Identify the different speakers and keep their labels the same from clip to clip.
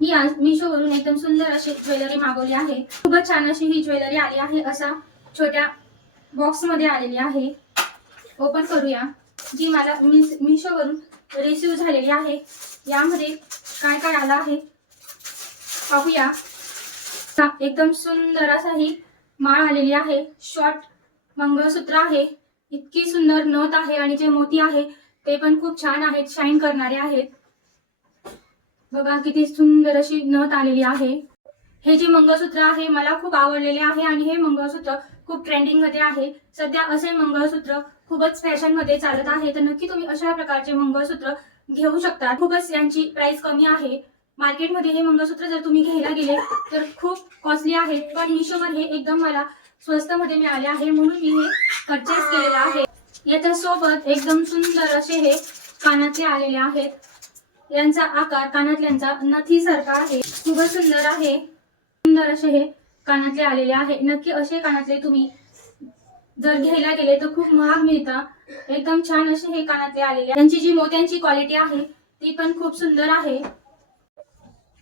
Speaker 1: मी आज मिशोवरून एकदम सुंदर अशी ज्वेलरी मागवली आहे. खूपच छान अशी ही ज्वेलरी आली आहे. असा छोट्या बॉक्समध्ये आलेली आहे. ओपन करूया. जी मला मी मिशोवरून रिसिव्ह झालेली आहे. यामध्ये काय काय आलं आहे? पाहूया. एकदम सुंदर असा ही माळ आलेली आहे. शॉर्ट मंगळसूत्र आहे. इतकी सुंदर नथ आहे आणि जे मोती आहे ते पण खूप छान आहेत शाईन करणारे आहेत. बघा किती सुंदर अशी नथ आलेली आहे. हे जे मंगळसूत्र आहे मला खूप आवडलेले आहे आणि हे मंगळसूत्र खूप ट्रेंडिंगमध्ये आहे. सध्या असे मंगळसूत्र खूपच फॅशनमध्ये चालत आहे. तर नक्की तुम्ही अशा प्रकारचे मंगळसूत्र घेऊ शकता. खूपच यांची प्राइस कमी आहे. मार्केटमध्ये हे मंगळसूत्र जर तुम्ही घ्यायला गेले तर खूप कॉस्टली आहेत पण मिशोवर हे एकदम मला स्वस्त मध्ये मिळाले आहे. म्हणून मी हे परचेस केलेलं आहे. याच्या सोबत एकदम सुंदर असे हे कानाचे आलेले आहेत. यांचा आकार कानातल्यांचा नथी सारखा आहे. खूपच सुंदर आहे. सुंदर असे हे कानातले आलेले आहे. नक्की असे कानातले तुम्ही जर घ्यायला गेले तर खूप महाग मिळतात एकदम छान असे हे कानातले आलेले त्यांची यांची जी मोत्यांची क्वालिटी आहे ती पण खूप सुंदर आहे.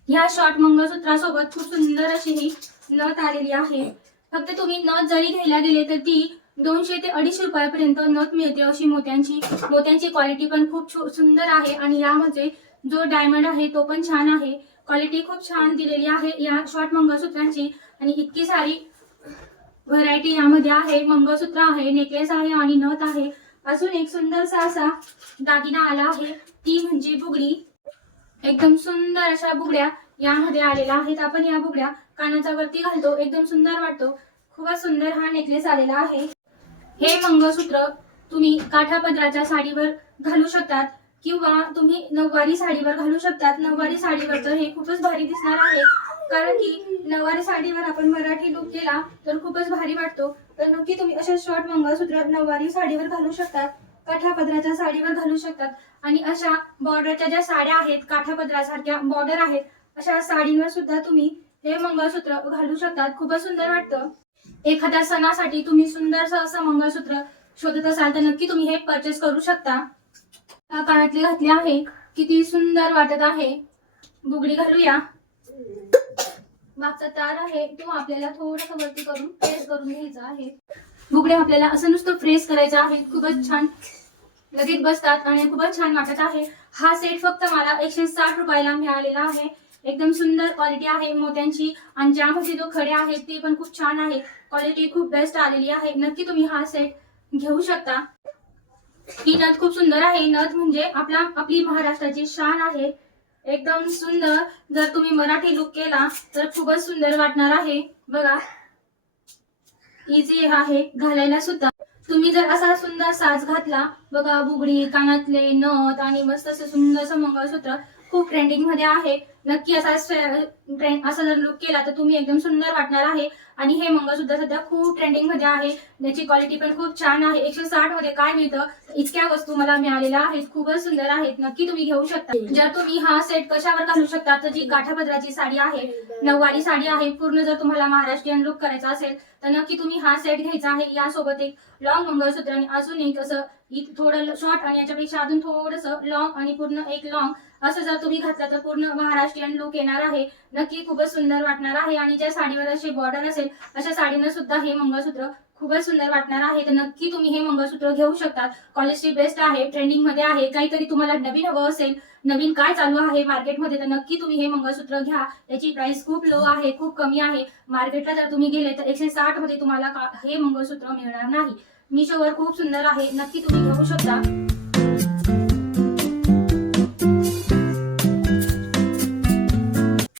Speaker 1: ह्या शॉर्ट मंगळसूत्रासोबत खूप सुंदर अशी ही नथ आलेली आहे. फक्त तुम्ही नथ जरी घ्यायला गेले तर ती दोनशे ते अडीचशे रुपयापर्यंत नथ मिळते अशी मोत्यांची मोत्यांची क्वालिटी पण खूप सुंदर आहे. आणि यामध्ये जो डायमंड आहे तो पण छान आहे. क्वालिटी खूप छान दिलेली आहे या शॉर्ट मंगळसूत्रांची. आणि इतकी सारी व्हरायटी यामध्ये आहे. मंगळसूत्र आहे नेकलेस आहे आणि नथ आहे. अजून एक सुंदरसा असा दागिना आला आहे. ती म्हणजे बुगडी. एकदम सुंदर अशा बुगड्या यामध्ये आलेल्या आहेत. आपण या बुगड्या कानाचा वरती घालतो. एकदम सुंदर वाटतो. खूपच सुंदर हा नेकलेस आलेला आहे. हे मंगळसूत्र तुम्ही काठापदराच्या साडीवर घालू शकतात. किंवा तुम्ही नऊवारी साडीवर घालू शकतात. नऊवारी साडीवर तर हे खूपच भारी दिसणार आहे. कारण की नऊवारी साडीवर आपण मराठी लुक केला तर खूपच भारी वाटतो. तर नक्की तुम्ही अशा शॉर्ट मंगळसूत्र नऊवारी साडीवर घालू शकतात. काठापदराच्या साडीवर घालू शकतात. आणि अशा बॉर्डरच्या ज्या साड्या आहेत काठापदरासारख्या बॉर्डर आहेत अशा साडींवर सुद्धा तुम्ही हे मंगळसूत्र घालू शकतात. खूपच सुंदर वाटतं. एखाद्या सणासाठी तुम्ही सुंदरसं असं मंगळसूत्र शोधत असाल तर नक्की तुम्ही हे परचेस करू शकता. कानातली घातली आहे. किती सुंदर वाटत आहे. बुगडी घालूया. मागचा तार आहे तो आपल्याला थोडस वरती करून प्रेस करून घ्यायचा आहे. बुगडी आपल्याला असं नुसतं प्रेस करायचं आहे. खूपच छान लगेच बसतात आणि खूपच छान वाटत आहे. हा सेट फक्त मला एकशे साठ रुपयाला मिळालेला आहे. एकदम सुंदर क्वालिटी आहे. मोत्यांची आणि ज्यामध्ये जो खडे आहेत ते पण खूप छान आहे. क्वालिटी खूप बेस्ट आलेली आहे. नक्की तुम्ही हा सेट घेऊ शकता. ही नथ खूप सुंदर आहे. नथ म्हणजे आपला आपली महाराष्ट्राची शान आहे. एकदम सुंदर. जर तुम्ही मराठी लुक केला तर खूपच सुंदर वाटणार आहे. बघा. इझी आहे. घालायला सुद्धा. तुम्ही जर असा सुंदर साज घातला बघा बुगडी कानातले नथ आणि मस्त असं सुंदरसं मंगळसूत्र खूप ट्रेंडिंगमध्ये आहे. नक्की असा असा जर लुक केला तर तुम्ही एकदम सुंदर वाटणार आहे. आणि हे मंगळसूत्र सध्या खूप ट्रेंडिंगमध्ये आहे. त्याची क्वालिटी पण खूप छान आहे. एकशे साठमध्ये काय मिळतं? इतक्या वस्तू मला मिळालेल्या आहेत. खूपच सुंदर आहेत. नक्की तुम्ही घेऊ शकता. जर तुम्ही हा सेट कशावर घालू शकता तर जी गाठापदराची साडी आहे नऊवारी साडी आहे पूर्ण जर तुम्हाला महाराष्ट्रीयन लुक करायचा असेल तर नक्की तुम्ही हा सेट घ्यायचा आहे. यासोबत एक लॉंग मंगळसूत्र आणि अजून एक असं थोडं शॉर्ट आणि याच्यापेक्षा अजून थोडस लॉंग आणि पूर्ण एक लॉंग असं जर तुम्ही घातलं तर पूर्ण महाराष्ट्र महाराष्ट्रीयन लुक येणार आहे. नक्की खूपच सुंदर वाटणार आहे. आणि ज्या साडीवर असे बॉर्डर असेल अशा साडीनं सुद्धा हे मंगळसूत्र खूपच सुंदर वाटणार आहे. तर नक्की तुम्ही हे मंगळसूत्र घेऊ शकता क्वालिटी बेस्ट आहे ट्रेंडिंगमध्ये आहे. काहीतरी तुम्हाला नवीन हवं असेल नवीन काय चालू आहे मार्केटमध्ये तर नक्की तुम्ही हे मंगळसूत्र घ्या. याची प्राइस खूप लो आहे खूप कमी आहे. मार्केटला जर तुम्ही गेले तर एकशे साठमध्ये तुम्हाला हे मंगळसूत्र मिळणार नाही. मिशोवर खूप सुंदर आहे. नक्की तुम्ही घेऊ शकता.